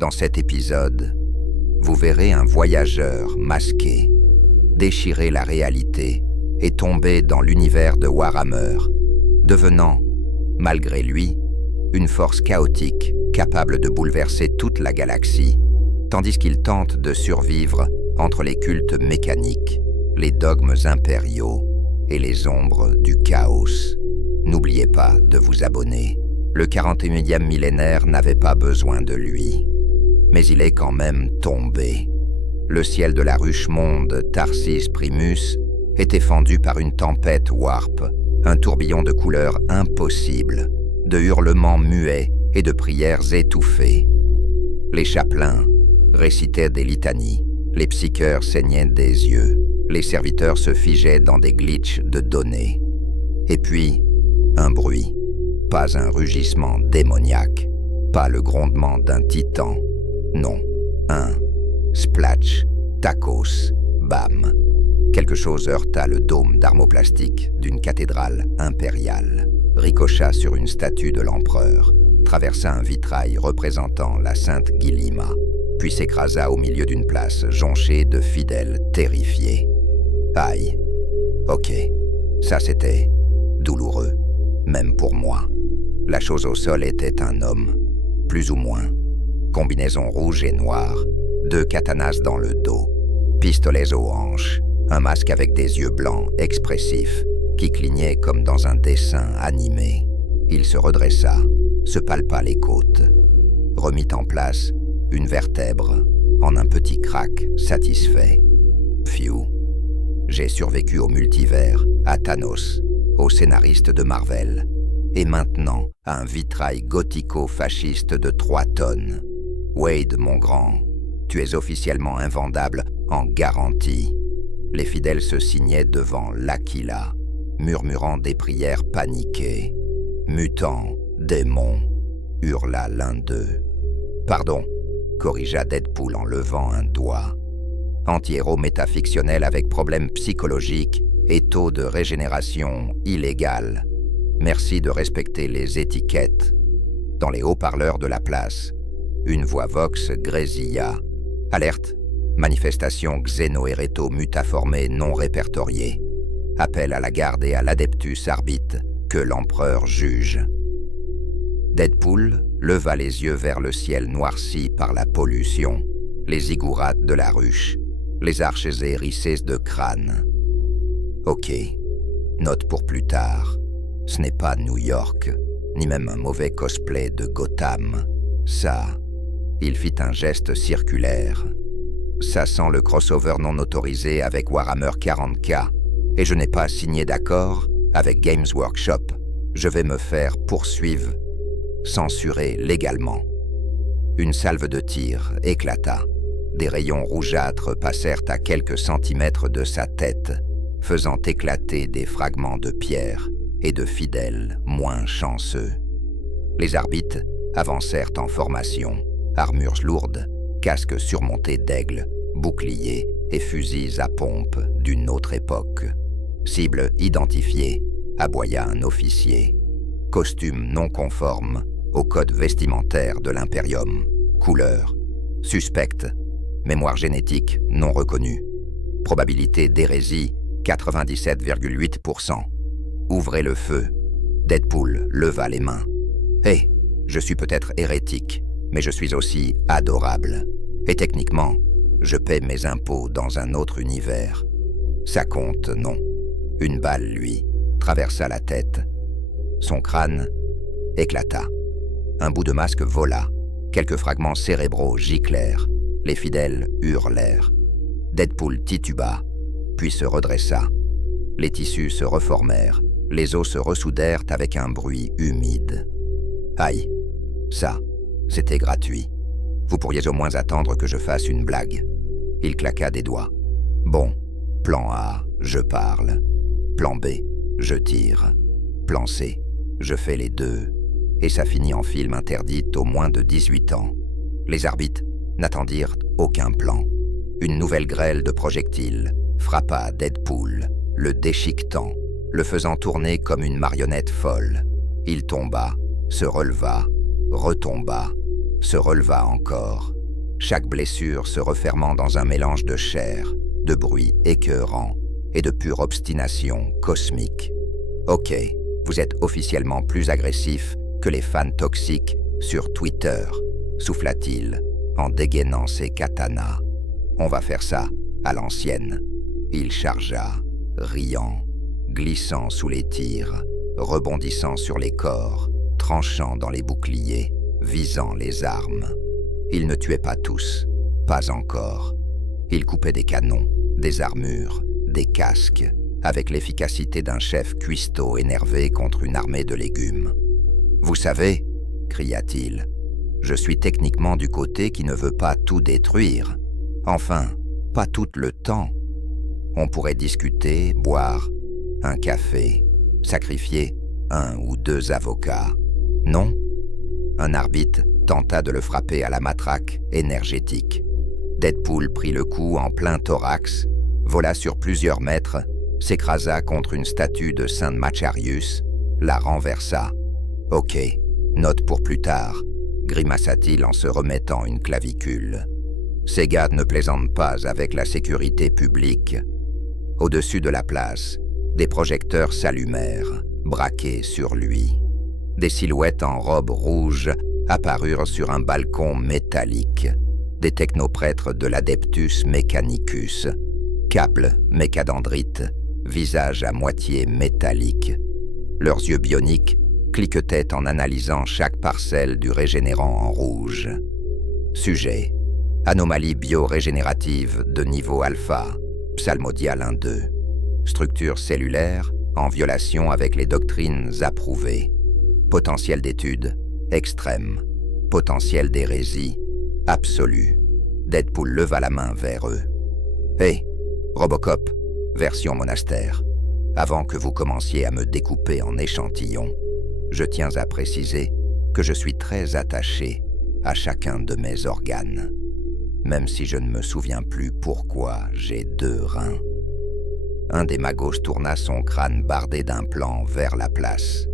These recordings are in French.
Dans cet épisode, vous verrez un voyageur masqué déchirer la réalité et tomber dans l'univers de Warhammer, devenant, malgré lui, une force chaotique capable de bouleverser toute la galaxie, tandis qu'il tente de survivre entre les cultes mécaniques, les dogmes impériaux et les ombres du chaos. N'oubliez pas de vous abonner. Le 41e millénaire n'avait pas besoin de lui. Mais il est quand même tombé. Le ciel de la ruche monde Tarsis Primus était fendu par une tempête warp, un tourbillon de couleurs impossibles, de hurlements muets et de prières étouffées. Les chapelains récitaient des litanies, les psycheurs saignaient des yeux, les serviteurs se figeaient dans des glitches de données. Et puis, un bruit, pas un rugissement démoniaque, pas le grondement d'un titan, non, un splatch, tacos, bam. Quelque chose heurta le dôme d'armoplastique d'une cathédrale impériale, ricocha sur une statue de l'empereur, traversa un vitrail représentant la sainte Guillima, puis s'écrasa au milieu d'une place jonchée de fidèles terrifiés. Aïe. Ok, ça c'était douloureux, même pour moi. La chose au sol était un homme, plus ou moins. Combinaison rouge et noire, 2 katanas dans le dos, pistolets aux hanches, un masque avec des yeux blancs expressifs qui clignaient comme dans un dessin animé. Il se redressa, se palpa les côtes, remit en place une vertèbre en un petit crack satisfait. Phew. J'ai survécu au multivers, à Thanos, au scénariste de Marvel, et maintenant à un vitrail gothico-fasciste de 3 tonnes. Wade, mon grand, tu es officiellement invendable en garantie. Les fidèles se signaient devant l'Aquila, murmurant des prières paniquées. Mutants, démons, hurla l'un d'eux. Pardon, corrigea Deadpool en levant un doigt. Anti-héros métafictionnel avec problèmes psychologiques et taux de régénération illégal. Merci de respecter les étiquettes. Dans les haut-parleurs de la place, une voix vox grésilla. Alerte, manifestation xéno-héréto-mutaformée non répertoriée. Appel à la garde et à l'adeptus arbitre que l'empereur juge. Deadpool leva les yeux vers le ciel noirci par la pollution, les ziggourats de la ruche, les arches hérissées de crânes. Ok, note pour plus tard. Ce n'est pas New York, ni même un mauvais cosplay de Gotham. Ça, il fit un geste circulaire. Ça sent le crossover non autorisé avec Warhammer 40K, et je n'ai pas signé d'accord avec Games Workshop. Je vais me faire poursuivre, censurer légalement. Une salve de tir éclata. Des rayons rougeâtres passèrent à quelques centimètres de sa tête, faisant éclater des fragments de pierre et de fidèles moins chanceux. Les arbitres avancèrent en formation, armures lourdes, casques surmontés d'aigles, boucliers et fusils à pompe d'une autre époque. Cible identifiée, aboya un officier. Costume non conforme au code vestimentaire de l'Imperium. Couleur suspecte. Mémoire génétique non reconnue. Probabilité d'hérésie 97,8%. Ouvrez le feu. Deadpool leva les mains. Hé, je suis peut-être hérétique, mais je suis aussi adorable. Et techniquement, je paie mes impôts dans un autre univers. Ça compte, non. Une balle, lui, traversa la tête. Son crâne éclata. Un bout de masque vola. Quelques fragments cérébraux giclèrent. Les fidèles hurlèrent. Deadpool tituba, puis se redressa. Les tissus se reformèrent. Les os se ressoudèrent avec un bruit humide. Aïe, ça, c'était gratuit. Vous pourriez au moins attendre que je fasse une blague. Il claqua des doigts. Bon, plan A, je parle. Plan B, je tire. Plan C, je fais les deux. Et ça finit en film interdit aux moins de 18 ans. Les arbitres n'attendirent aucun plan. Une nouvelle grêle de projectiles frappa Deadpool, le déchiquetant, le faisant tourner comme une marionnette folle. Il tomba, se releva, retomba, se releva encore, chaque blessure se refermant dans un mélange de chair, de bruit écœurant et de pure obstination cosmique. « Ok, vous êtes officiellement plus agressif que les fans toxiques sur Twitter, souffla-t-il en dégainant ses katanas. On va faire ça à l'ancienne. » Il chargea, riant, glissant sous les tirs, rebondissant sur les corps, tranchant dans les boucliers, visant les armes. Il ne tuait pas tous, pas encore. Il coupait des canons, des armures, des casques, avec l'efficacité d'un chef cuistot énervé contre une armée de légumes. « Vous savez, » cria-t-il, « je suis techniquement du côté qui ne veut pas tout détruire. Enfin, pas tout le temps. On pourrait discuter, boire un café, sacrifier 1 ou 2 avocats. Non ?» Un arbitre tenta de le frapper à la matraque énergétique. Deadpool prit le coup en plein thorax, vola sur plusieurs mètres, s'écrasa contre une statue de Saint Macharius, la renversa. « Ok, note pour plus tard », grimaça-t-il en se remettant une clavicule. Ces gars ne plaisantent pas avec la sécurité publique. Au-dessus de la place, des projecteurs s'allumèrent, braqués sur lui. Des silhouettes en robe rouge apparurent sur un balcon métallique. Des technoprêtres de l'Adeptus Mechanicus, câbles mécadendrites, visage à moitié métallique. Leurs yeux bioniques cliquetaient en analysant chaque parcelle du régénérant en rouge. Sujet: anomalie biorégénérative de niveau alpha, psalmodial 1-2. Structure cellulaire en violation avec les doctrines approuvées. Potentiel d'étude extrême. Potentiel d'hérésie absolu. Deadpool leva la main vers eux. « Hé, Robocop, version monastère, avant que vous commenciez à me découper en échantillons, je tiens à préciser que je suis très attaché à chacun de mes organes, même si je ne me souviens plus pourquoi j'ai 2 reins. » Un des magos tourna son crâne bardé d'implants vers la place.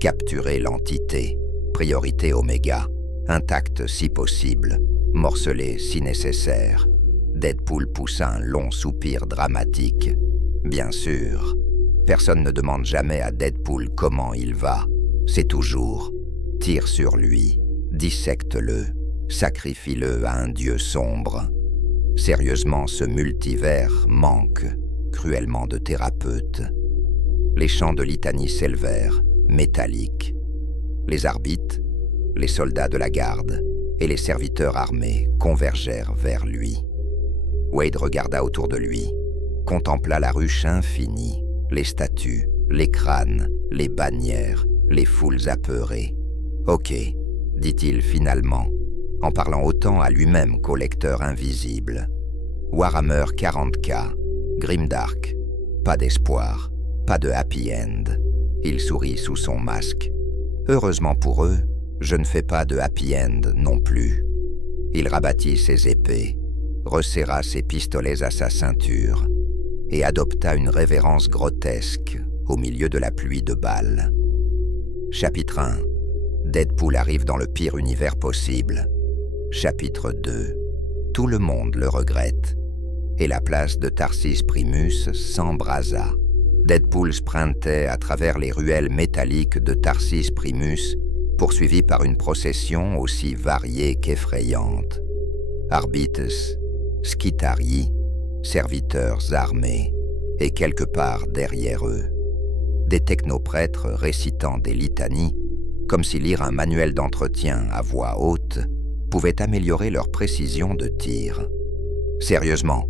Capturer l'entité, priorité oméga, intacte si possible, morcelée si nécessaire. Deadpool poussa un long soupir dramatique. Bien sûr, personne ne demande jamais à Deadpool comment il va. C'est toujours « tire sur lui, dissecte-le, sacrifie-le à un dieu sombre ». Sérieusement, ce multivers manque cruellement de thérapeutes. Les chants de litanie s'élevèrent, métalliques. Les arbitres, les soldats de la garde et les serviteurs armés convergèrent vers lui. Wade regarda autour de lui, contempla la ruche infinie, les statues, les crânes, les bannières, les foules apeurées. « Ok », dit-il finalement, en parlant autant à lui-même qu'au lecteur invisible. « Warhammer 40K, Grimdark, pas d'espoir, pas de happy end. » Il sourit sous son masque. « Heureusement pour eux, je ne fais pas de happy end non plus. » Il rabattit ses épées, resserra ses pistolets à sa ceinture et adopta une révérence grotesque au milieu de la pluie de balles. Chapitre 1. Deadpool arrive dans le pire univers possible. Chapitre 2. Tout le monde le regrette. Et la place de Tarsis Primus s'embrasa. Deadpool sprintait à travers les ruelles métalliques de Tarsis Primus, poursuivi par une procession aussi variée qu'effrayante. Arbites, Skitarii, serviteurs armés, et quelque part derrière eux, des technoprêtres récitant des litanies, comme si lire un manuel d'entretien à voix haute pouvait améliorer leur précision de tir. « Sérieusement !»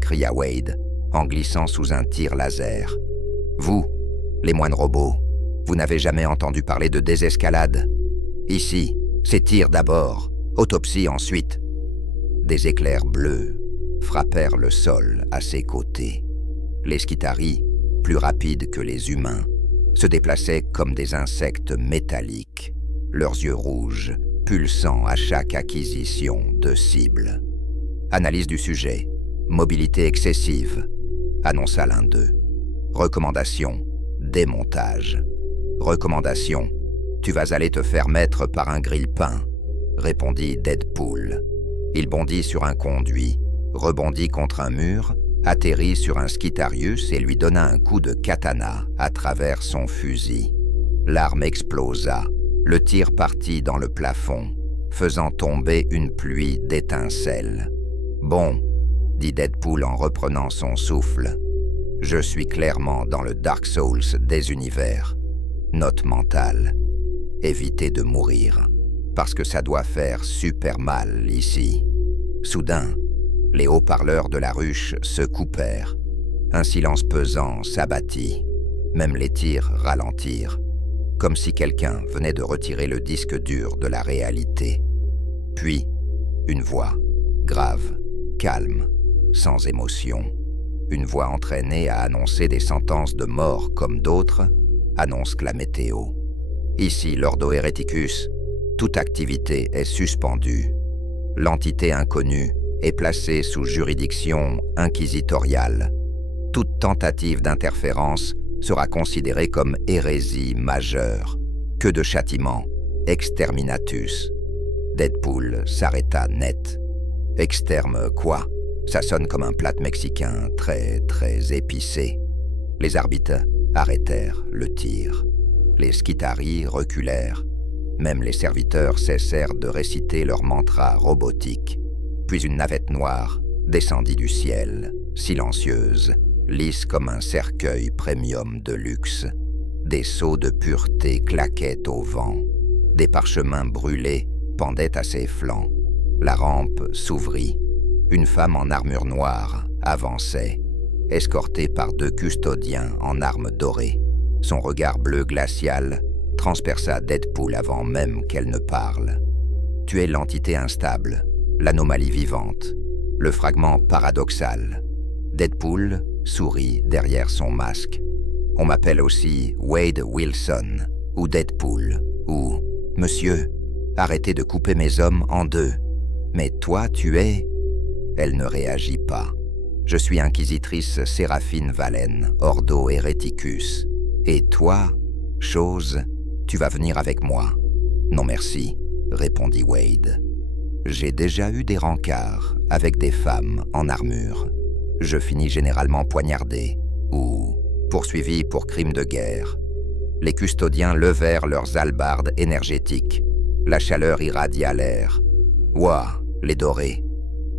cria Wade, en glissant sous un tir laser. « Vous, les moines robots, vous n'avez jamais entendu parler de désescalade. Ici, c'est tir d'abord, autopsie ensuite. » Des éclairs bleus frappèrent le sol à ses côtés. Les Skitarii, plus rapides que les humains, se déplaçaient comme des insectes métalliques, leurs yeux rouges pulsant à chaque acquisition de cible. Analyse du sujet. Mobilité excessive, annonça l'un d'eux. Recommandation, démontage. Recommandation, tu vas aller te faire mettre par un grille-pain. répondit Deadpool. Il bondit sur un conduit, rebondit contre un mur, atterrit sur un Skitarius et lui donna un coup de katana à travers son fusil. L'arme explosa, le tir partit dans le plafond, faisant tomber une pluie d'étincelles. « Bon, » dit Deadpool en reprenant son souffle, « je suis clairement dans le Dark Souls des univers. Note mentale, évitez de mourir, parce que ça doit faire super mal ici. » Soudain, les haut-parleurs de la ruche se coupèrent. Un silence pesant s'abattit. Même les tirs ralentirent, comme si quelqu'un venait de retirer le disque dur de la réalité. Puis, une voix, grave, calme, sans émotion. Une voix entraînée à annoncer des sentences de mort comme d'autres, annonce la météo. Ici, l'Ordo Hereticus, toute activité est suspendue. L'entité inconnue est placée sous juridiction inquisitoriale. Toute tentative d'interférence sera considérée comme hérésie majeure. Que de châtiment, exterminatus. Deadpool s'arrêta net. Exterme quoi? Ça sonne comme un plat mexicain très épicé. Les arbitres arrêtèrent le tir. Les Skitarii reculèrent. Même les serviteurs cessèrent de réciter leur mantra robotique. Puis une navette noire descendit du ciel, silencieuse, lisse comme un cercueil premium de luxe. Des sceaux de pureté claquaient au vent. Des parchemins brûlés pendaient à ses flancs. La rampe s'ouvrit. Une femme en armure noire avançait, escortée par 2 custodiens en armes dorées. Son regard bleu glacial transperça Deadpool avant même qu'elle ne parle. Tu es l'entité instable, l'anomalie vivante, le fragment paradoxal. Deadpool sourit derrière son masque. On m'appelle aussi Wade Wilson, ou Deadpool, ou « Monsieur, arrêtez de couper mes hommes en deux. Mais toi, tu es… » Elle ne réagit pas. Je suis inquisitrice Séraphine Valen, Ordo Hereticus. Et toi, chose, tu vas venir avec moi. Non merci, répondit Wade. J'ai déjà eu des rencarts avec des femmes en armure. Je finis généralement poignardé ou poursuivi pour crime de guerre. Les custodiens levèrent leurs hallebardes énergétiques. La chaleur irradia l'air. Ouah, les dorés.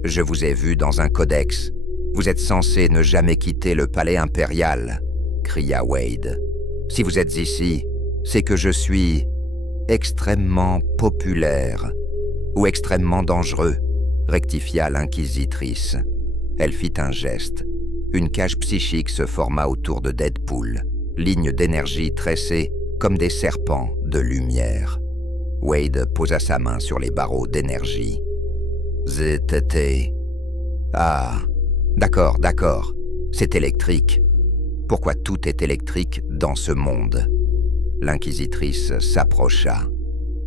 Je vous ai vu dans un codex. Vous êtes censé ne jamais quitter le palais impérial, cria Wade. Si vous êtes ici, c'est que je suis extrêmement populaire ou extrêmement dangereux, rectifia l'inquisitrice. Elle fit un geste. Une cage psychique se forma autour de Deadpool, lignes d'énergie tressées comme des serpents de lumière. Wade posa sa main sur les barreaux d'énergie. C'était… Ah, d'accord, c'est électrique. Pourquoi tout est électrique dans ce monde? L'inquisitrice s'approcha.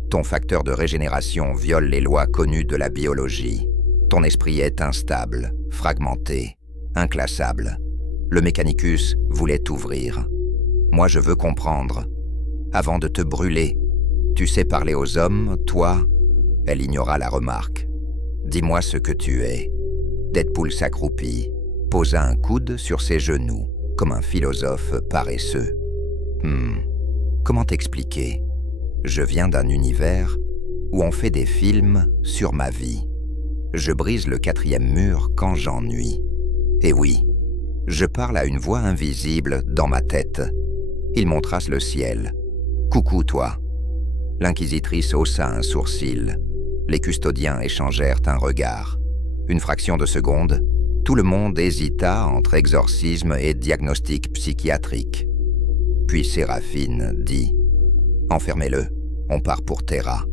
Ton facteur de régénération viole les lois connues de la biologie. Ton esprit est instable, fragmenté, inclassable. Le Mechanicus voulait t'ouvrir. Moi, je veux comprendre. Avant de te brûler, tu sais parler aux hommes, toi? Elle ignora la remarque. Dis-moi ce que tu es. Deadpool s'accroupit, posa un coude sur ses genoux, comme un philosophe paresseux. Comment t'expliquer? Je viens d'un univers où on fait des films sur ma vie. Je brise le 4e mur quand j'ennuie. Et oui, je parle à une voix invisible dans ma tête. Il montra le ciel. Coucou, toi. L'inquisitrice haussa un sourcil. Les custodiens échangèrent un regard. Une fraction de seconde, tout le monde hésita entre exorcisme et diagnostic psychiatrique. Puis Séraphine dit « Enfermez-le, on part pour Terra.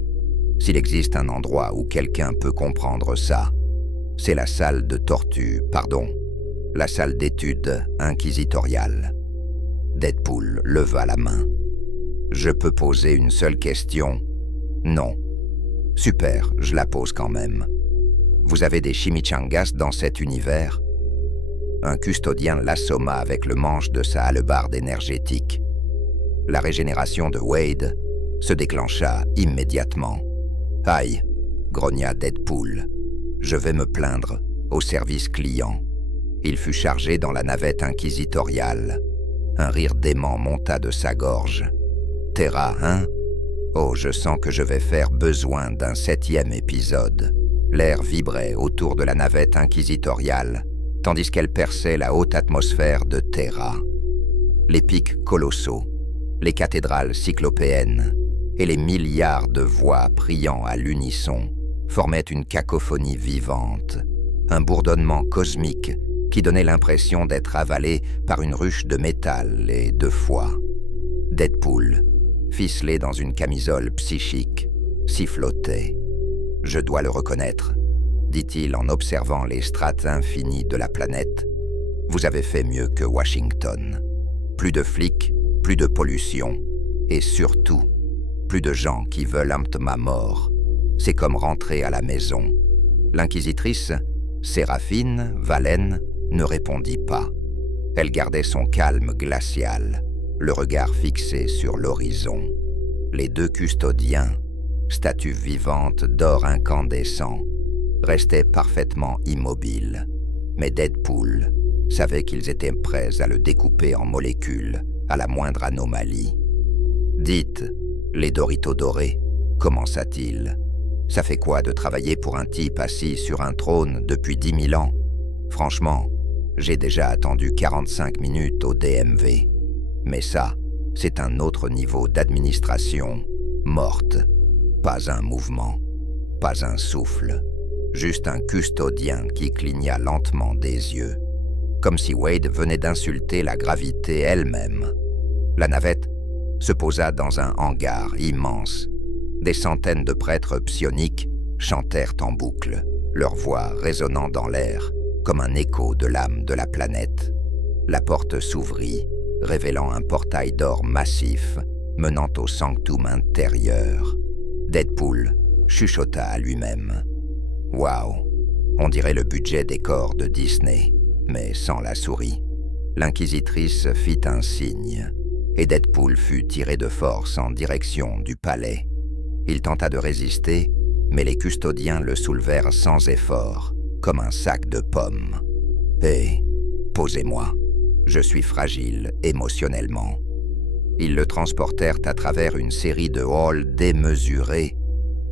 S'il existe un endroit où quelqu'un peut comprendre ça, c'est la salle de torture, la salle d'études inquisitoriale. » Deadpool leva la main. « Je peux poser une seule question? » « Non. » « Super, je la pose quand même. Vous avez des chimichangas dans cet univers? » Un custodien l'assomma avec le manche de sa hallebarde énergétique. La régénération de Wade se déclencha immédiatement. « Aïe, grogna Deadpool. « Je vais me plaindre au service client. » Il fut chargé dans la navette inquisitoriale. Un rire dément monta de sa gorge. « Terra, hein? Oh, je sens que je vais faire besoin d'un 7e épisode. » L'air vibrait autour de la navette inquisitoriale, tandis qu'elle perçait la haute atmosphère de Terra. Les pics colossaux, les cathédrales cyclopéennes et les milliards de voix priant à l'unisson formaient une cacophonie vivante, un bourdonnement cosmique qui donnait l'impression d'être avalé par une ruche de métal et de foie. Deadpool, ficelé dans une camisole psychique, sifflotait. « Je dois le reconnaître », dit-il en observant les strates infinies de la planète. « Vous avez fait mieux que Washington. Plus de flics, plus de pollution, et surtout, plus de gens qui veulent ma mort. C'est comme rentrer à la maison. » L'inquisitrice, Séraphine Valen, ne répondit pas. Elle gardait son calme glacial, le regard fixé sur l'horizon. Les deux custodiens, statues vivantes d'or incandescent, restaient parfaitement immobiles. Mais Deadpool savait qu'ils étaient prêts à le découper en molécules à la moindre anomalie. « Dites, les Doritos dorés, commença-t-il. Ça fait quoi de travailler pour un type assis sur un trône depuis 10 000 ans? Franchement, j'ai déjà attendu 45 minutes au DMV. Mais ça, c'est un autre niveau d'administration morte. Pas un mouvement, pas un souffle, juste un custodien qui cligna lentement des yeux, comme si Wade venait d'insulter la gravité elle-même. La navette se posa dans un hangar immense. Des centaines de prêtres psioniques chantèrent en boucle, leur voix résonnant dans l'air comme un écho de l'âme de la planète. La porte s'ouvrit, révélant un portail d'or massif menant au sanctum intérieur. Deadpool chuchota à lui-même. « Waouh, on dirait le budget des corps de Disney, mais sans la souris. » L'inquisitrice fit un signe, et Deadpool fut tiré de force en direction du palais. Il tenta de résister, mais les custodiens le soulevèrent sans effort, comme un sac de pommes. « Hé, posez-moi, je suis fragile émotionnellement. » Ils le transportèrent à travers une série de halls démesurés,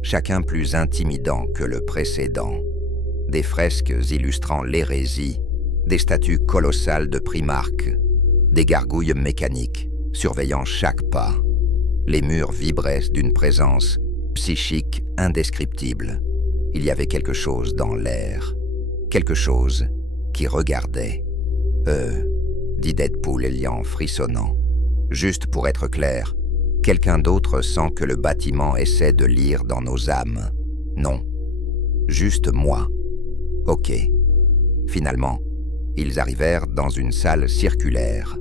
chacun plus intimidant que le précédent. Des fresques illustrant l'hérésie, des statues colossales de Primarque, des gargouilles mécaniques surveillant chaque pas. Les murs vibraient d'une présence psychique indescriptible. Il y avait quelque chose dans l'air, quelque chose qui regardait. Dit Deadpool Elian frissonnant. Juste pour être clair, quelqu'un d'autre sent que le bâtiment essaie de lire dans nos âmes. Non, juste moi. Ok. Finalement, ils arrivèrent dans une salle circulaire.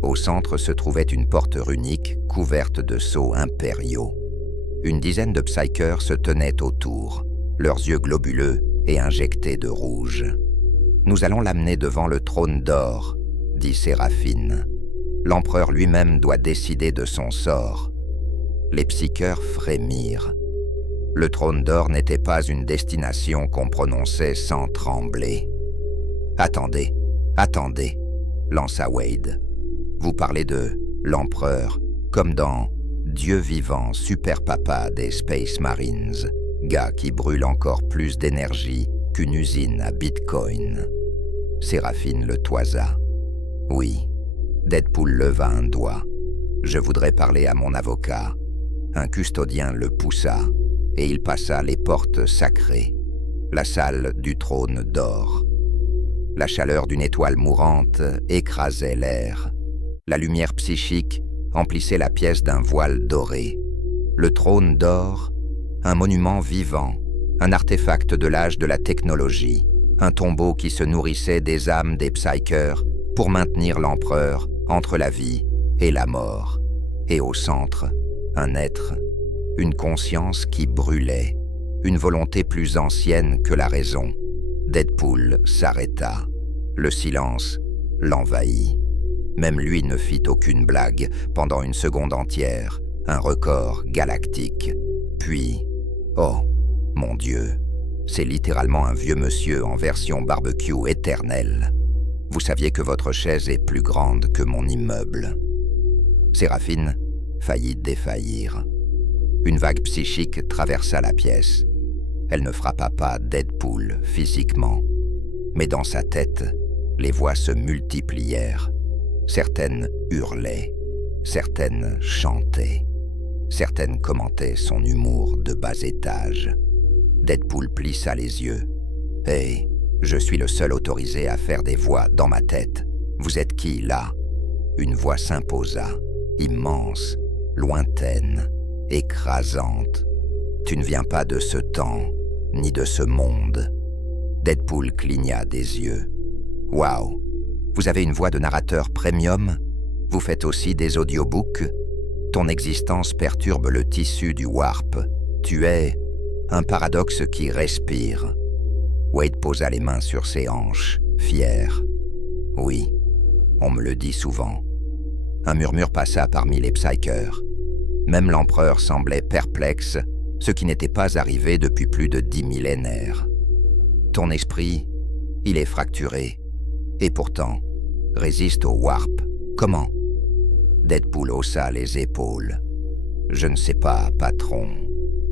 Au centre se trouvait une porte runique couverte de sceaux impériaux. Une dizaine de psychers se tenaient autour, leurs yeux globuleux et injectés de rouge. « Nous allons l'amener devant le trône d'or », dit Séraphine. « L'empereur lui-même doit décider de son sort. » Les psychers frémirent. Le trône d'or n'était pas une destination qu'on prononçait sans trembler. « Attendez, attendez », lança Wade. « Vous parlez de l'empereur comme dans Dieu vivant, super papa des Space Marines, gars qui brûle encore plus d'énergie qu'une usine à Bitcoin. » Séraphine le toisa. « Oui. » Deadpool leva un doigt. « Je voudrais parler à mon avocat. » Un custodien le poussa, et il passa les portes sacrées, la salle du trône d'or. La chaleur d'une étoile mourante écrasait l'air. La lumière psychique emplissait la pièce d'un voile doré. Le trône d'or, un monument vivant, un artefact de l'âge de la technologie, un tombeau qui se nourrissait des âmes des psychers pour maintenir l'empereur entre la vie et la mort. Et au centre, un être, une conscience qui brûlait, une volonté plus ancienne que la raison. Deadpool s'arrêta. Le silence l'envahit. Même lui ne fit aucune blague pendant une seconde entière, un record galactique. Puis, oh, Mon Dieu, c'est littéralement un vieux monsieur en version barbecue éternelle. Vous saviez que votre chaise est plus grande que mon immeuble. » Séraphine faillit défaillir. Une vague psychique traversa la pièce. Elle ne frappa pas Deadpool physiquement, mais dans sa tête, les voix se multiplièrent. Certaines hurlaient, certaines chantaient, certaines commentaient son humour de bas étage. Deadpool plissa les yeux. « Hey, je suis le seul autorisé à faire des voix dans ma tête. Vous êtes qui, là ?» Une voix s'imposa, immense, lointaine, écrasante. « Tu ne viens pas de ce temps, ni de ce monde. » Deadpool cligna des yeux. « Waouh, vous avez une voix de narrateur premium? Vous faites aussi des audiobooks? Ton existence perturbe le tissu du Warp. Tu es un paradoxe qui respire. » Wade posa les mains sur ses hanches, fier. « Oui, on me le dit souvent. » Un murmure passa parmi les psychers. Même l'empereur semblait perplexe, ce qui n'était pas arrivé depuis plus de 10 millénaires. Ton esprit, il est fracturé, et pourtant, résiste au Warp. Comment? Deadpool haussa les épaules. Je ne sais pas, patron.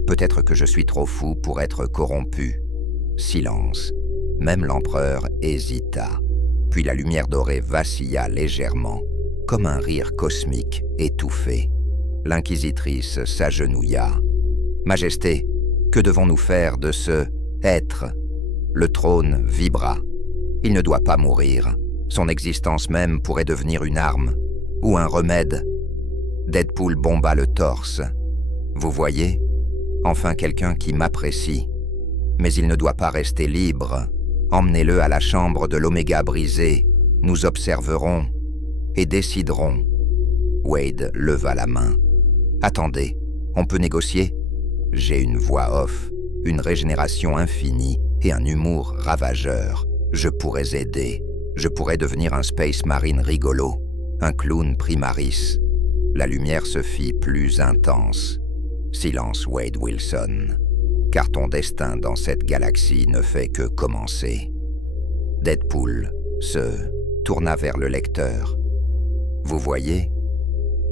Peut-être que je suis trop fou pour être corrompu. Silence. Même l'empereur hésita. Puis la lumière dorée vacilla légèrement, comme un rire cosmique étouffé. L'inquisitrice s'agenouilla. « Majesté, que devons-nous faire de ce être ?» Le trône vibra. Il ne doit pas mourir. Son existence même pourrait devenir une arme ou un remède. Deadpool bomba le torse. « Vous voyez ? Enfin quelqu'un qui m'apprécie. Mais il ne doit pas rester libre. Emmenez-le à la chambre de l'Oméga brisé. Nous observerons et déciderons. » Wade leva la main. « Attendez, on peut négocier ? J'ai une voix off, une régénération infinie et un humour ravageur. Je pourrais aider. Je pourrais devenir un Space Marine rigolo, un clown primaris. » La lumière se fit plus intense. Silence, Wade Wilson, car ton destin dans cette galaxie ne fait que commencer. Deadpool se tourna vers le lecteur. « Vous voyez ?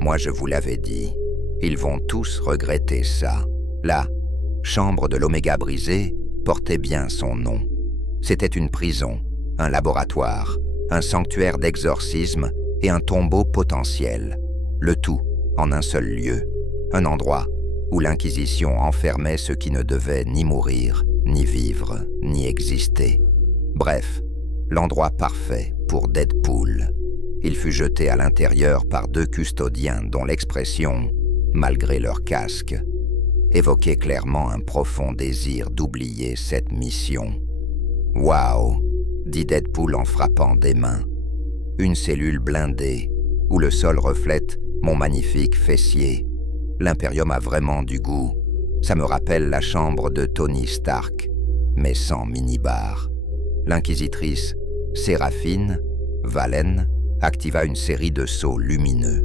Moi je vous l'avais dit. Ils vont tous regretter ça. La chambre de l'Oméga brisé portait bien son nom. C'était une prison, un laboratoire, un sanctuaire d'exorcisme et un tombeau potentiel. Le tout en un seul lieu, un endroit où l'Inquisition enfermait ceux qui ne devaient ni mourir, ni vivre, ni exister. Bref, l'endroit parfait pour Deadpool. Il fut jeté à l'intérieur par 2 custodiens dont l'expression, malgré leur casque, évoquait clairement un profond désir d'oublier cette mission. « Waouh !» dit Deadpool en frappant des mains. « Une cellule blindée, où le sol reflète mon magnifique fessier. L'Imperium a vraiment du goût. Ça me rappelle la chambre de Tony Stark, mais sans minibar. » L'inquisitrice Séraphine, Valen, activa une série de sauts lumineux.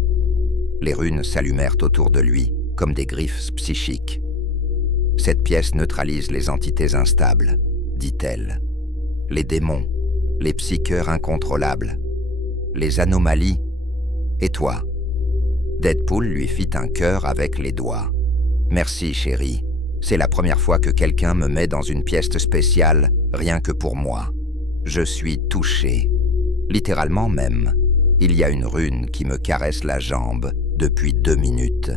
Les runes s'allumèrent autour de lui, comme des griffes psychiques. « Cette pièce neutralise les entités instables, » dit-elle. « Les démons, les psycheurs incontrôlables, les anomalies, et toi. » Deadpool lui fit un cœur avec les doigts. « Merci, chérie. C'est la première fois que quelqu'un me met dans une pièce spéciale, rien que pour moi. Je suis touché. Littéralement même. Il y a une rune qui me caresse la jambe depuis 2 minutes. »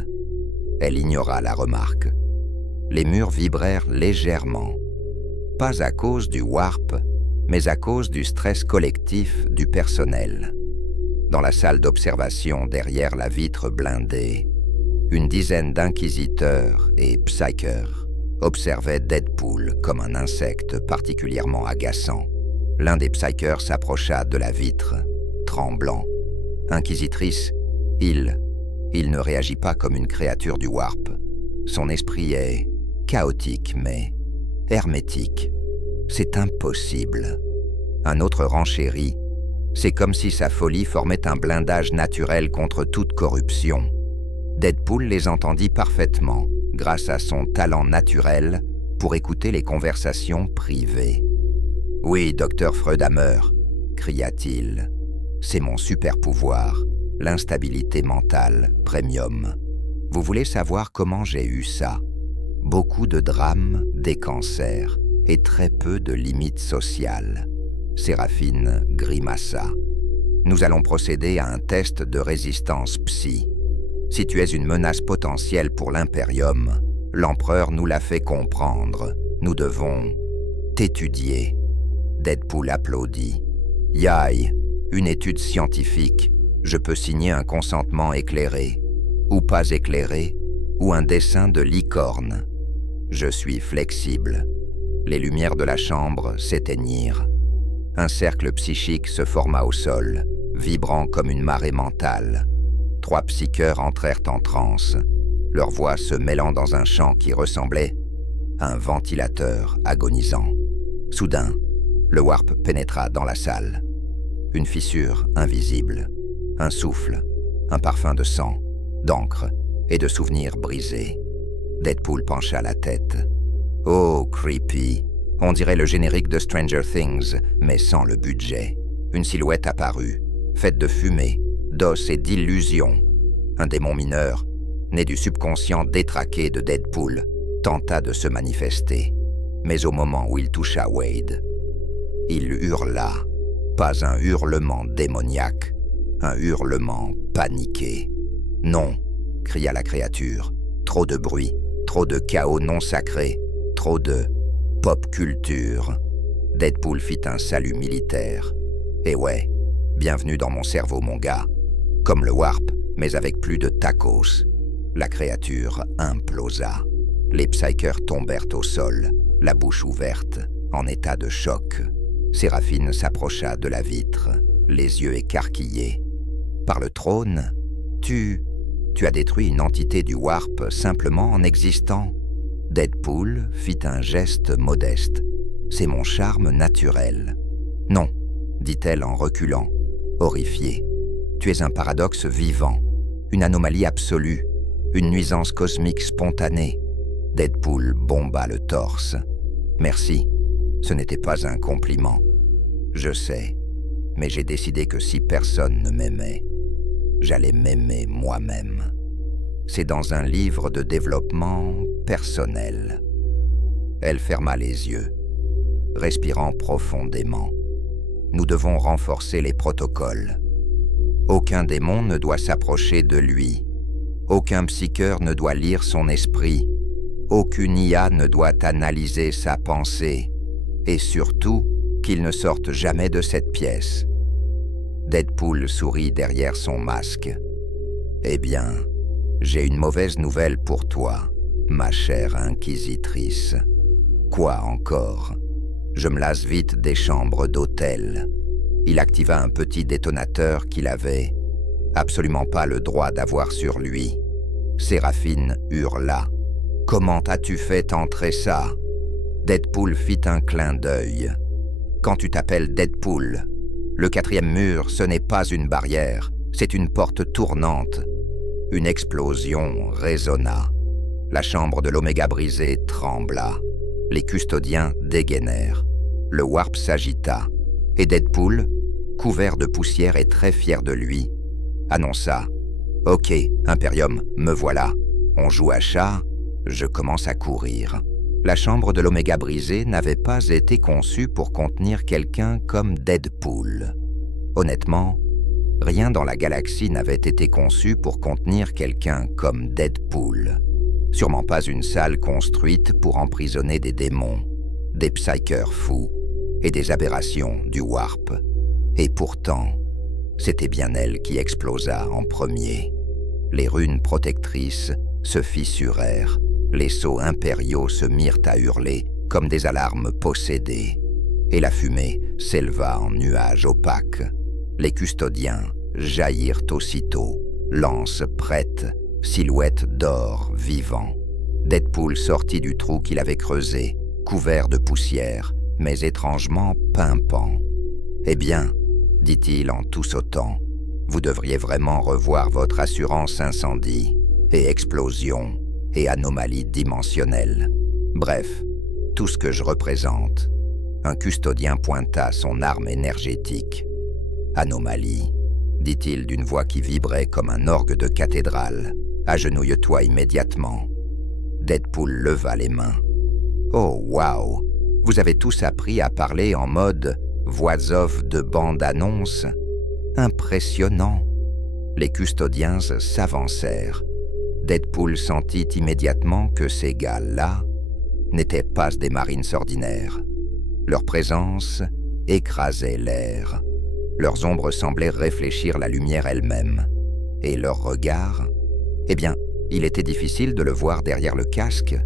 Elle ignora la remarque. Les murs vibrèrent légèrement. Pas à cause du Warp, mais à cause du stress collectif du personnel. Dans la salle d'observation derrière la vitre blindée, une dizaine d'inquisiteurs et psychers observaient Deadpool comme un insecte particulièrement agaçant. L'un des psychers s'approcha de la vitre, tremblant. « Inquisitrice, il ne réagit pas comme une créature du Warp. Son esprit est chaotique, mais hermétique. C'est impossible. » Un autre renchérit. « C'est comme si sa folie formait un blindage naturel contre toute corruption. » Deadpool les entendit parfaitement, grâce à son talent naturel pour écouter les conversations privées. « Oui, docteur Freudhammer, cria-t-il. C'est mon super pouvoir, l'instabilité mentale premium. Vous voulez savoir comment j'ai eu ça? Beaucoup de drames, des cancers et très peu de limites sociales. » Séraphine grimaça. « Nous allons procéder à un test de résistance psy. Si tu es une menace potentielle pour l'Imperium, l'empereur nous l'a fait comprendre. Nous devons t'étudier. » Deadpool applaudit. « Yaï, une étude scientifique. Je peux signer un consentement éclairé, ou pas éclairé, ou un dessin de licorne. Je suis flexible. » Les lumières de la chambre s'éteignirent. Un cercle psychique se forma au sol, vibrant comme une marée mentale. 3 psycheurs entrèrent en transe, leur voix se mêlant dans un chant qui ressemblait à un ventilateur agonisant. Soudain, le warp pénétra dans la salle. Une fissure invisible, un souffle, un parfum de sang, d'encre et de souvenirs brisés. Deadpool pencha la tête. « Oh, creepy ! On dirait le générique de Stranger Things, mais sans le budget. » Une silhouette apparut, faite de fumée, d'os et d'illusions. Un démon mineur, né du subconscient détraqué de Deadpool, tenta de se manifester. Mais au moment où il toucha Wade, il hurla. Pas un hurlement démoniaque, un hurlement paniqué. « Non !» cria la créature. « Trop de bruit, trop de chaos non sacré, trop de pop culture. » Deadpool fit un salut militaire. « Eh ouais, bienvenue dans mon cerveau, mon gars. Comme le warp, mais avec plus de tacos. » La créature implosa. Les psychers tombèrent au sol, la bouche ouverte, en état de choc. Séraphine s'approcha de la vitre, les yeux écarquillés. « Par le trône, tu as détruit une entité du warp simplement en existant. » Deadpool fit un geste modeste. « C'est mon charme naturel. »« Non, » dit-elle en reculant, horrifiée. « Tu es un paradoxe vivant, une anomalie absolue, une nuisance cosmique spontanée. » Deadpool bomba le torse. « Merci, ce n'était pas un compliment. Je sais, mais j'ai décidé que si personne ne m'aimait, j'allais m'aimer moi-même. C'est dans un livre de développement personnel. » Elle ferma les yeux, respirant profondément. « Nous devons renforcer les protocoles. Aucun démon ne doit s'approcher de lui. Aucun psycheur ne doit lire son esprit. Aucune IA ne doit analyser sa pensée. Et surtout, qu'il ne sorte jamais de cette pièce. » Deadpool sourit derrière son masque. « Eh bien, j'ai une mauvaise nouvelle pour toi, ma chère inquisitrice. » « Quoi encore ? Je me lasse vite des chambres d'hôtel. » Il activa un petit détonateur qu'il avait absolument pas le droit d'avoir sur lui. Séraphine hurla. « Comment as-tu fait entrer ça ?» Deadpool fit un clin d'œil. « Quand tu t'appelles Deadpool, le 4e mur, ce n'est pas une barrière, c'est une porte tournante. » Une explosion résonna. La chambre de l'Oméga brisé trembla. Les custodiens dégainèrent. Le warp s'agita. Et Deadpool, couvert de poussière et très fier de lui, annonça « Ok, Imperium, me voilà. On joue à chat, je commence à courir. » La chambre de l'Oméga brisé n'avait pas été conçue pour contenir quelqu'un comme Deadpool. Honnêtement, rien dans la galaxie n'avait été conçu pour contenir quelqu'un comme Deadpool. Sûrement pas une salle construite pour emprisonner des démons, des psychers fous et des aberrations du warp. Et pourtant, c'était bien elle qui explosa en premier. Les runes protectrices se fissurèrent, les sceaux impériaux se mirent à hurler comme des alarmes possédées, et la fumée s'éleva en nuages opaques. Les custodiens jaillirent aussitôt, lances prêtes, silhouettes d'or vivant. Deadpool sortit du trou qu'il avait creusé, couvert de poussière, mais étrangement pimpant. « Eh bien, dit-il en tout sautant, vous devriez vraiment revoir votre assurance incendie, et explosion, et anomalie dimensionnelle. Bref, tout ce que je représente. Un custodien pointa son arme énergétique. Anomalie, dit-il d'une voix qui vibrait comme un orgue de cathédrale. Agenouille-toi immédiatement. Deadpool leva les mains. Oh, waouh! Vous avez tous appris à parler en mode voix off de bande-annonce? Impressionnant! Les custodiens s'avancèrent. Deadpool sentit immédiatement que ces gars-là n'étaient pas des Marines ordinaires. Leur présence écrasait l'air. Leurs ombres semblaient réfléchir la lumière elle-même. Et leur regard, eh bien, il était difficile de le voir derrière le casque,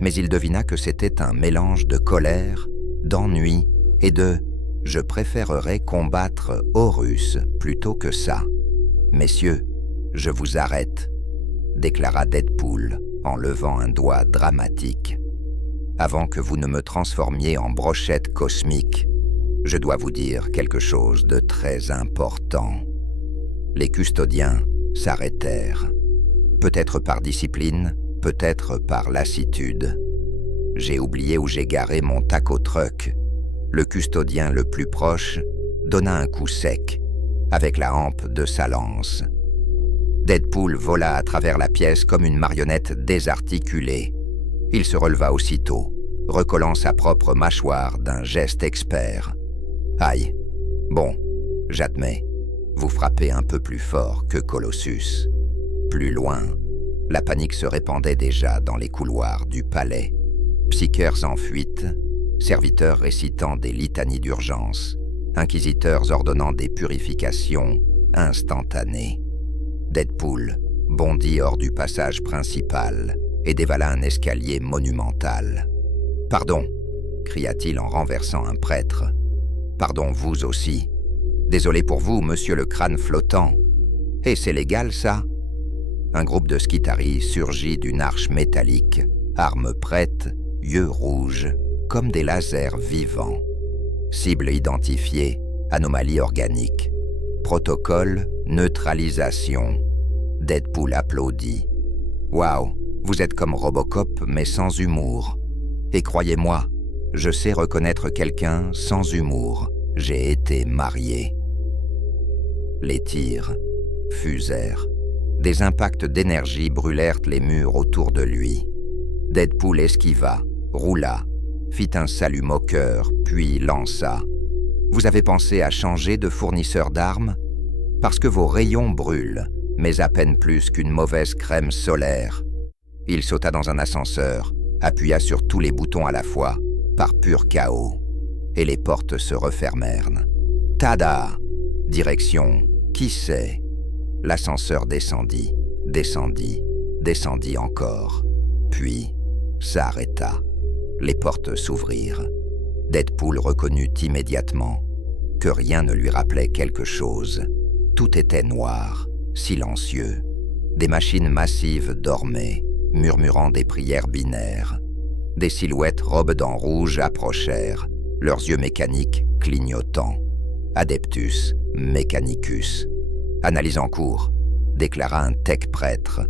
mais il devina que c'était un mélange de colère, d'ennui et de « je préférerais combattre Horus plutôt que ça ». « Messieurs, je vous arrête », déclara Deadpool en levant un doigt dramatique. « Avant que vous ne me transformiez en brochette cosmique, je dois vous dire quelque chose de très important. » Les custodiens s'arrêtèrent. Peut-être par discipline, peut-être par lassitude. J'ai oublié où j'ai garé mon taco-truck. Le custodien le plus proche donna un coup sec avec la hampe de sa lance. Deadpool vola à travers la pièce comme une marionnette désarticulée. Il se releva aussitôt, recollant sa propre mâchoire d'un geste expert. « Aïe, bon, j'admets, vous frappez un peu plus fort que Colossus. » Plus loin, la panique se répandait déjà dans les couloirs du palais. Psychers en fuite, serviteurs récitant des litanies d'urgence, inquisiteurs ordonnant des purifications instantanées. Deadpool bondit hors du passage principal et dévala un escalier monumental. « Pardon » cria-t-il en renversant un prêtre. « Pardon vous aussi. Désolé pour vous, monsieur le crâne flottant. Et c'est légal, ça ?» Un groupe de Skitarii surgit d'une arche métallique, armes prêtes, yeux rouges, comme des lasers vivants. Cible identifiée, anomalie organique. Protocole, neutralisation. Deadpool applaudit. « Waouh, vous êtes comme Robocop, mais sans humour. Et croyez-moi, je sais reconnaître quelqu'un sans humour. J'ai été marié. » Les tirs fusèrent. Des impacts d'énergie brûlèrent les murs autour de lui. Deadpool esquiva, roula, fit un salut moqueur, puis lança. « Vous avez pensé à changer de fournisseur d'armes? Parce que vos rayons brûlent, mais à peine plus qu'une mauvaise crème solaire. » Il sauta dans un ascenseur, appuya sur tous les boutons à la fois, par pur chaos, et les portes se refermèrent. « Tada ! Direction, qui sait ?» L'ascenseur descendit, descendit, descendit encore, puis s'arrêta. Les portes s'ouvrirent. Deadpool reconnut immédiatement que rien ne lui rappelait quelque chose. Tout était noir, silencieux. Des machines massives dormaient, murmurant des prières binaires. Des silhouettes robes en rouge approchèrent, leurs yeux mécaniques clignotants. Adeptus Mechanicus. Analyse en cours, déclara un tech-prêtre.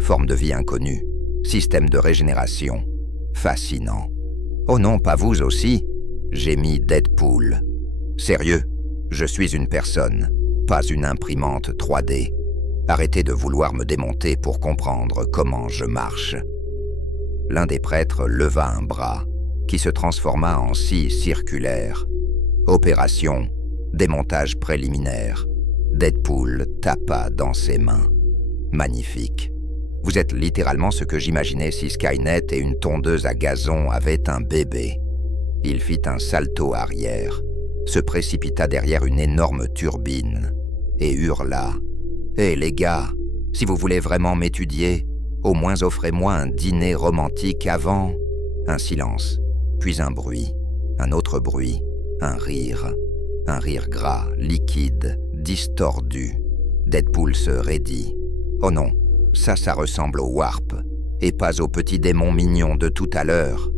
Forme de vie inconnue, système de régénération. Fascinant. Oh non, pas vous aussi, gémit Deadpool. Sérieux, je suis une personne, pas une imprimante 3D. Arrêtez de vouloir me démonter pour comprendre comment je marche. L'un des prêtres leva un bras, qui se transforma en scie circulaire. Opération, démontage préliminaire. Deadpool tapa dans ses mains. Magnifique. Vous êtes littéralement ce que j'imaginais si Skynet et une tondeuse à gazon avaient un bébé. Il fit un salto arrière, se précipita derrière une énorme turbine et hurla. « Hé les gars, si vous voulez vraiment m'étudier, au moins offrez-moi un dîner romantique avant. » Un silence, puis un bruit, un autre bruit, un rire gras, liquide, distordu. Deadpool se raidit. « Oh non, ça ressemble au Warp, et pas au petit démon mignon de tout à l'heure.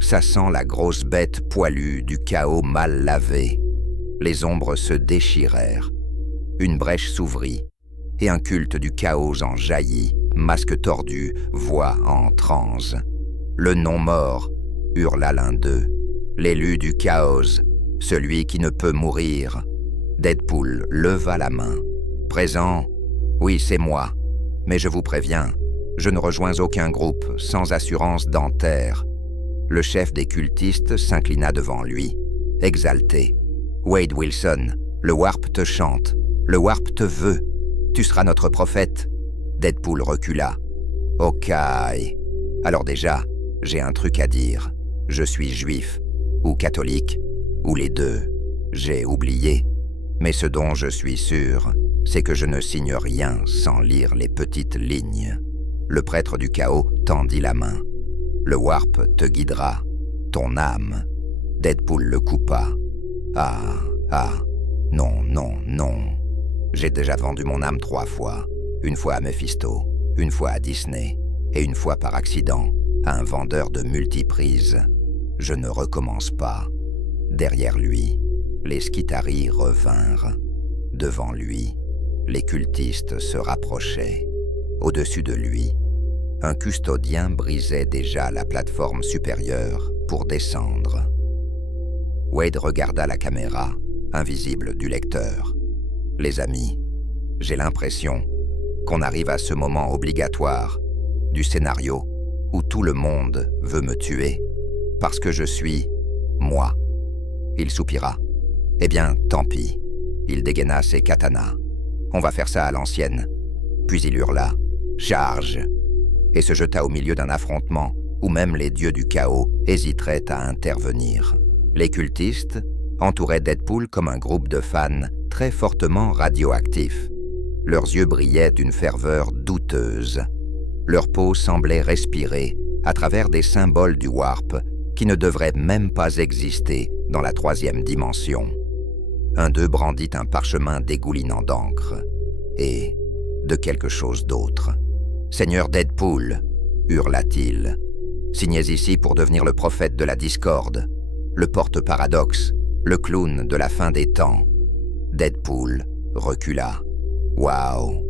Ça sent la grosse bête poilue du chaos mal lavé. » Les ombres se déchirèrent. Une brèche s'ouvrit, et un culte du chaos en jaillit, masque tordu, voix en transe. Le non-mort, hurla l'un d'eux. L'élu du chaos, celui qui ne peut mourir. Deadpool leva la main. Présent, oui, c'est moi. Mais je vous préviens, je ne rejoins aucun groupe sans assurance dentaire. Le chef des cultistes s'inclina devant lui, exalté. Wade Wilson, le Warp te chante, le Warp te veut. Tu seras notre prophète. Deadpool recula. Ok. Alors déjà, j'ai un truc à dire. Je suis juif, ou catholique, ou les deux. J'ai oublié. Mais ce dont je suis sûr, c'est que je ne signe rien sans lire les petites lignes. Le prêtre du chaos tendit la main. Le Warp te guidera, ton âme. Deadpool le coupa. Non. J'ai déjà vendu mon âme 3 fois. Une fois à Mephisto, une fois à Disney, et une fois par accident à un vendeur de multiprises. Je ne recommence pas. Derrière lui, les Skitarii revinrent. Devant lui, les cultistes se rapprochaient. Au-dessus de lui, un custodien brisait déjà la plateforme supérieure pour descendre. Wade regarda la caméra, invisible du lecteur. Les amis, j'ai l'impression qu'on arrive à ce moment obligatoire du scénario où tout le monde veut me tuer parce que je suis moi. Il soupira. Eh bien, tant pis. Il dégaina ses katanas. On va faire ça à l'ancienne. Puis il hurla. Charge! Et se jeta au milieu d'un affrontement où même les dieux du chaos hésiteraient à intervenir. Les cultistes entouraient Deadpool comme un groupe de fans très fortement radioactifs. Leurs yeux brillaient d'une ferveur douteuse. Leur peau semblait respirer à travers des symboles du Warp qui ne devraient même pas exister dans la 3e dimension. Un d'eux brandit un parchemin dégoulinant d'encre et de quelque chose d'autre. « Seigneur Deadpool !» hurla-t-il. « Signez ici pour devenir le prophète de la discorde, le porte-paradoxe, le clown de la fin des temps. » Deadpool recula. « Waouh.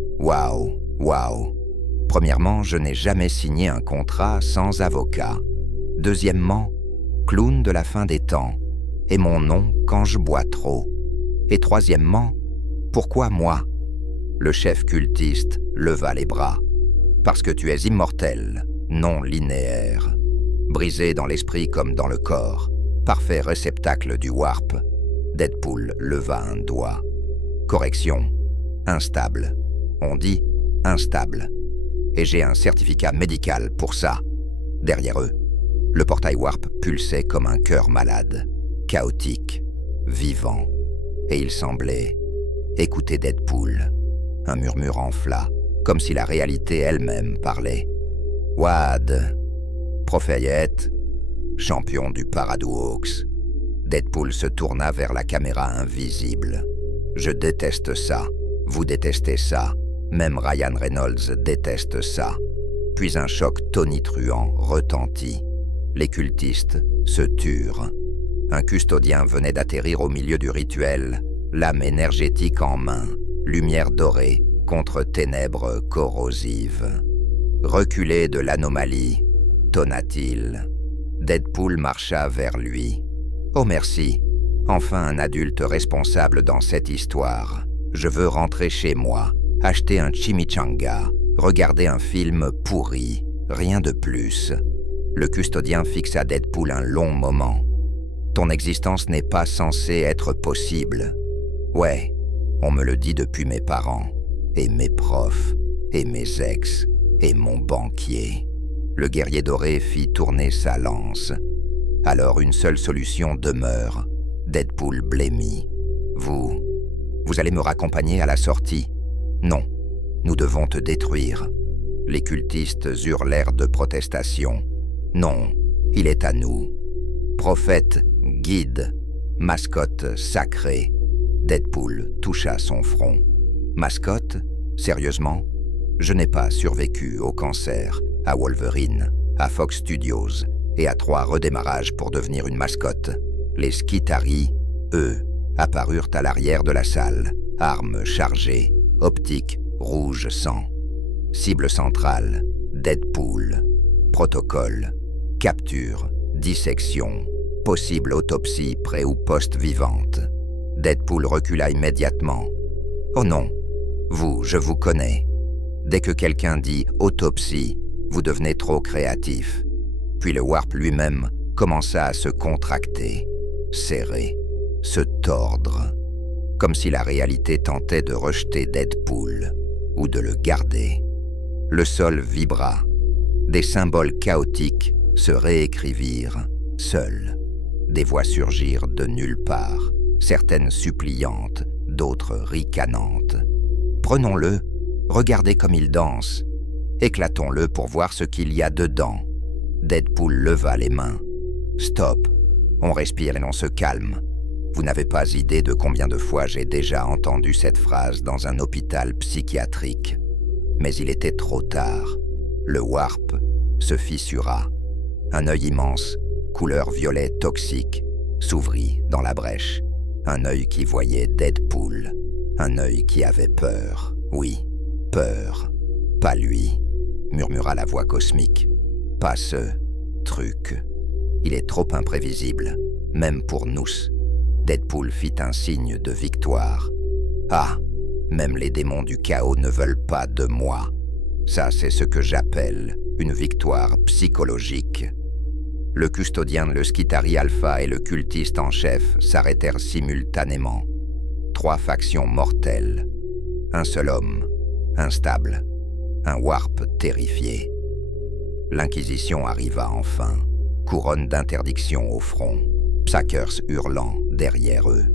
Premièrement, je n'ai jamais signé un contrat sans avocat. Deuxièmement, clown de la fin des temps, et mon nom quand je bois trop. Et troisièmement, pourquoi moi ?» Le chef cultiste leva les bras. « Parce que tu es immortel, non linéaire. Brisé dans l'esprit comme dans le corps. Parfait réceptacle du Warp. » Deadpool leva un doigt. « Correction. Instable. On dit instable. Et j'ai un certificat médical pour ça. » Derrière eux, le portail Warp pulsait comme un cœur malade, chaotique, vivant. Et il semblait écouter Deadpool. Un murmure enfla, comme si la réalité elle-même parlait. « Wad, prophète, champion du Paradox. » Deadpool se tourna vers la caméra invisible. « Je déteste ça. Vous détestez ça. Même Ryan Reynolds déteste ça. » Puis un choc tonitruant retentit. Les cultistes se turent. Un custodien venait d'atterrir au milieu du rituel, lame énergétique en main, lumière dorée contre ténèbres corrosives. « Reculez de l'anomalie, tonna-t-il. » Deadpool marcha vers lui. « Oh merci, enfin un adulte responsable dans cette histoire. Je veux rentrer chez moi, acheter un chimichanga, regarder un film pourri, rien de plus. » Le custodien fixa Deadpool un long moment. « Ton existence n'est pas censée être possible. » « Ouais, on me le dit depuis mes parents, et mes profs, et mes ex, et mon banquier. » Le guerrier doré fit tourner sa lance. « Alors une seule solution demeure. » Deadpool blêmit. « Vous allez me raccompagner à la sortie. » « Non, nous devons te détruire. » Les cultistes hurlèrent de protestation. « Non, il est à nous. » Prophète, guide, mascotte sacrée. Deadpool toucha son front. « Mascotte? Sérieusement? Je n'ai pas survécu au cancer, à Wolverine, à Fox Studios et à 3 redémarrages pour devenir une mascotte. Les Skitarii, eux, apparurent à l'arrière de la salle, armes chargées, optique rouge sang. Cible centrale, Deadpool. Protocole, capture, dissection, possible autopsie pré- ou post-vivante. Deadpool recula immédiatement. « Oh non, vous, je vous connais. Dès que quelqu'un dit « autopsie », vous devenez trop créatif. » Puis le warp lui-même commença à se contracter, serrer, se tordre, comme si la réalité tentait de rejeter Deadpool ou de le garder. Le sol vibra. Des symboles chaotiques se réécrivirent, seuls. Des voix surgirent de nulle part, certaines suppliantes, d'autres ricanantes. Prenons-le, regardez comme il danse. Éclatons-le pour voir ce qu'il y a dedans. Deadpool leva les mains. Stop, on respire et l'on se calme. Vous n'avez pas idée de combien de fois j'ai déjà entendu cette phrase dans un hôpital psychiatrique. Mais il était trop tard. Le warp se fissura. Un œil immense, couleur violet toxique, s'ouvrit dans la brèche. Un œil qui voyait Deadpool. Un œil qui avait peur. Oui, peur. Pas lui, murmura la voix cosmique. Pas ce truc. Il est trop imprévisible, même pour nous. Deadpool fit un signe de victoire. Ah, même les démons du chaos ne veulent pas de moi. Ça, c'est ce que j'appelle une victoire psychologique. Le custodien de l'Skitari Alpha et le cultiste en chef s'arrêtèrent simultanément. 3 factions mortelles. Un seul homme, instable. Un warp terrifié. L'Inquisition arriva enfin, couronne d'interdiction au front, Psykers hurlant derrière eux.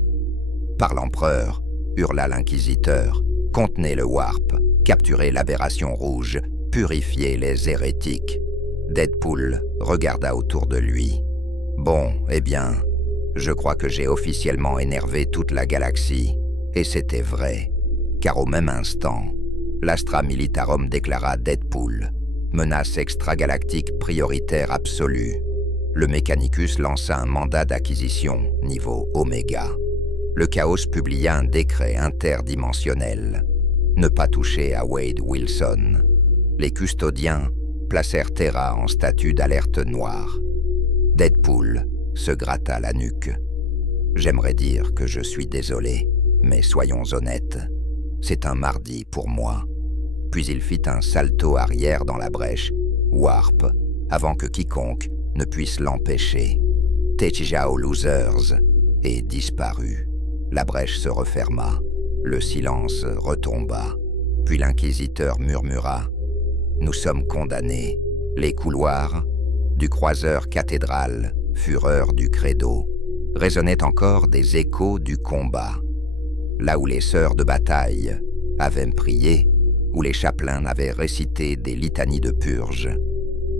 Par l'empereur, hurla l'inquisiteur, contenez le warp, capturez l'aberration rouge, purifiez les hérétiques. Deadpool regarda autour de lui. Bon, eh bien, je crois que j'ai officiellement énervé toute la galaxie. Et c'était vrai, car au même instant, l'Astra Militarum déclara Deadpool, menace extragalactique prioritaire absolue. Le Mechanicus lança un mandat d'acquisition, niveau Oméga. Le Chaos publia un décret interdimensionnel. Ne pas toucher à Wade Wilson. Les custodiens placèrent Terra en statut d'alerte noire. Deadpool se gratta la nuque. J'aimerais dire que je suis désolé, mais soyons honnêtes. C'est un mardi pour moi. Puis il fit un salto arrière dans la brèche, warp, avant que quiconque ne puisse l'empêcher. Techijao losers, et disparut. La brèche se referma, le silence retomba, puis l'inquisiteur murmura « Nous sommes condamnés. Les couloirs, du croiseur cathédrale, fureur du credo, résonnaient encore des échos du combat. Là où les sœurs de bataille avaient prié, où les chapelains avaient récité des litanies de purge,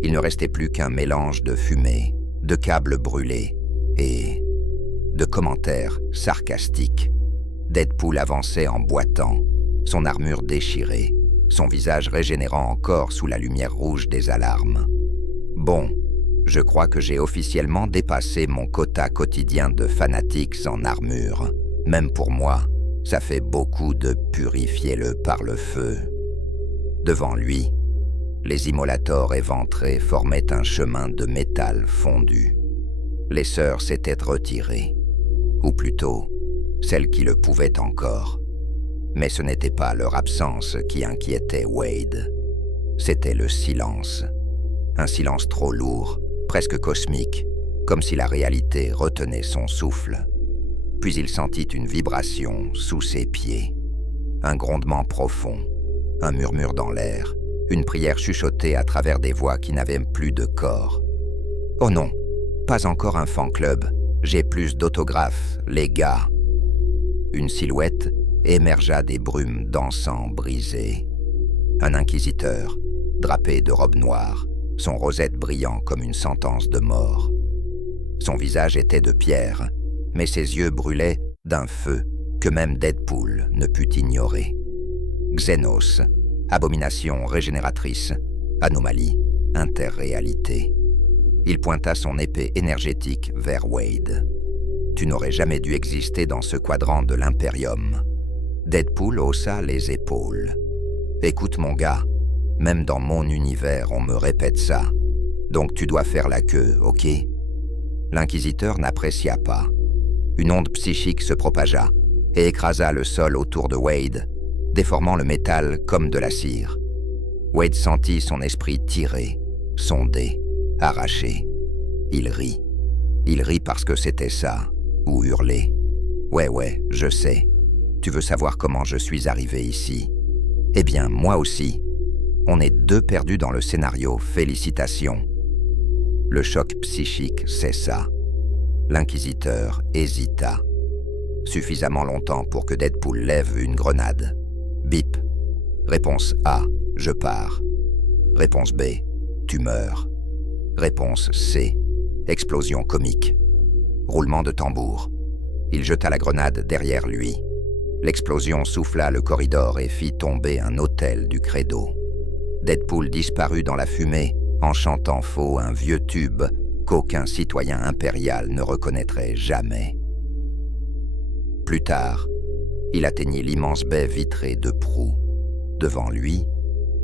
il ne restait plus qu'un mélange de fumée, de câbles brûlés et de commentaires sarcastiques. Deadpool avançait en boitant, son armure déchirée, son visage régénérant encore sous la lumière rouge des alarmes. Bon, je crois que j'ai officiellement dépassé mon quota quotidien de fanatiques en armure. Même pour moi, ça fait beaucoup de purifier-le par le feu. Devant lui, les immolators éventrés formaient un chemin de métal fondu. Les sœurs s'étaient retirées, ou plutôt, celles qui le pouvaient encore. Mais ce n'était pas leur absence qui inquiétait Wade. C'était le silence. Un silence trop lourd, presque cosmique, comme si la réalité retenait son souffle. Puis il sentit une vibration sous ses pieds. Un grondement profond, un murmure dans l'air, une prière chuchotée à travers des voix qui n'avaient plus de corps. « Oh non, pas encore un fan club, j'ai plus d'autographes, les gars !» Une silhouette émergea des brumes d'encens brisées. Un inquisiteur, drapé de robe noire, son rosette brillant comme une sentence de mort. Son visage était de pierre, mais ses yeux brûlaient d'un feu que même Deadpool ne put ignorer. Xenos, abomination régénératrice, anomalie, interréalité. Il pointa son épée énergétique vers Wade. Tu n'aurais jamais dû exister dans ce quadrant de l'Imperium. Deadpool haussa les épaules. Écoute mon gars, même dans mon univers on me répète ça. Donc tu dois faire la queue, ok? L'inquisiteur n'apprécia pas. Une onde psychique se propagea et écrasa le sol autour de Wade, déformant le métal comme de la cire. Wade sentit son esprit tiré, sondé, arraché. Il rit. Il rit parce que c'était ça, ou hurler. Ouais, je sais. Tu veux savoir comment je suis arrivé ici? Eh bien, moi aussi. On est deux perdus dans le scénario, félicitations. Le choc psychique cessa. L'inquisiteur hésita. Suffisamment longtemps pour que Deadpool lève une grenade. Bip. Réponse A, je pars. Réponse B, tu meurs. Réponse C, explosion comique. Roulement de tambour. Il jeta la grenade derrière lui. L'explosion souffla le corridor et fit tomber un autel du credo. Deadpool disparut dans la fumée en chantant faux un vieux tube qu'aucun citoyen impérial ne reconnaîtrait jamais. Plus tard, il atteignit l'immense baie vitrée de proue. Devant lui,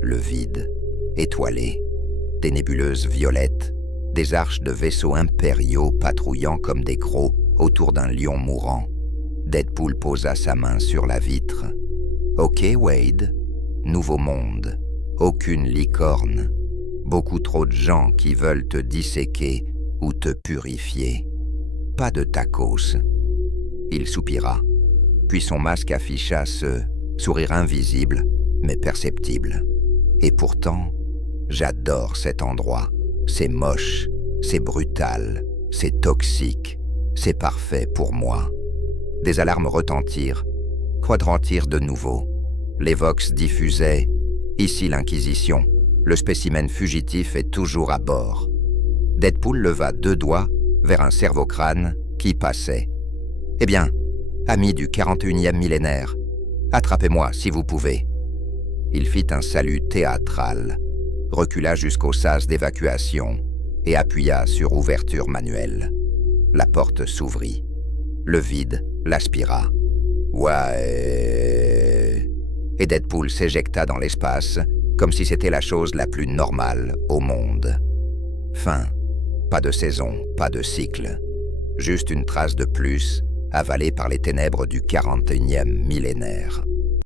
le vide, étoilé, des nébuleuses violettes, des arches de vaisseaux impériaux patrouillant comme des crocs autour d'un lion mourant. Deadpool posa sa main sur la vitre. « Ok, Wade, nouveau monde, aucune licorne, beaucoup trop de gens qui veulent te disséquer ou te purifier. Pas de tacos. » Il soupira, puis son masque afficha ce sourire invisible, mais perceptible. « Et pourtant, j'adore cet endroit. C'est moche, c'est brutal, c'est toxique, c'est parfait pour moi. » Des alarmes retentirent, quadrantirent de nouveau. Les vox diffusaient « Ici l'Inquisition, le spécimen fugitif est toujours à bord. » Deadpool leva 2 doigts vers un cerveau-crâne qui passait. « Eh bien, amis du 41e millénaire, attrapez-moi si vous pouvez. » Il fit un salut théâtral, recula jusqu'au sas d'évacuation et appuya sur ouverture manuelle. La porte s'ouvrit. Le vide l'aspira. « Ouais !» Et Deadpool s'éjecta dans l'espace comme si c'était la chose la plus normale au monde. Fin. Pas de saison, pas de cycle. Juste une trace de plus, avalée par les ténèbres du 41e millénaire.